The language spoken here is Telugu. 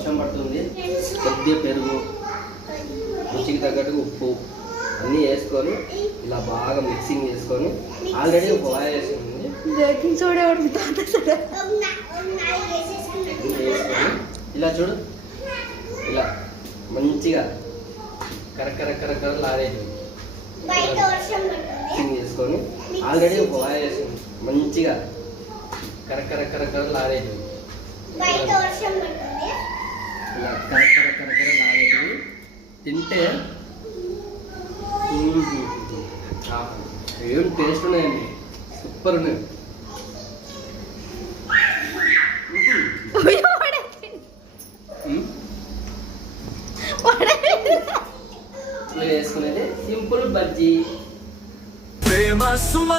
వర్షం పడుతుంది. కొద్దిగా పెరుగు, రుచికి తగ్గట్టుగా ఉప్పు అన్నీ వేసుకొని ఇలా బాగా మిక్సింగ్ చేసుకొని ఆల్రెడీ ఒక వాయి వేసుకుంది బేకింగ్ సోడా వేసుకొని ఇలా చూడు, ఇలా మంచిగా కరకర లాడేది మిక్సింగ్ చేసుకొని ఆల్రెడీ ఒక వాయి వేసుకుంది మంచిగా కరకర లాడేది ఇలా కరకర లాడేది తింటే ఏం టేస్ట్ ఉన్నాయండి, సూపర్ ఉన్నాయి. వేసుకునేది సింపుల్ బజ్జీ.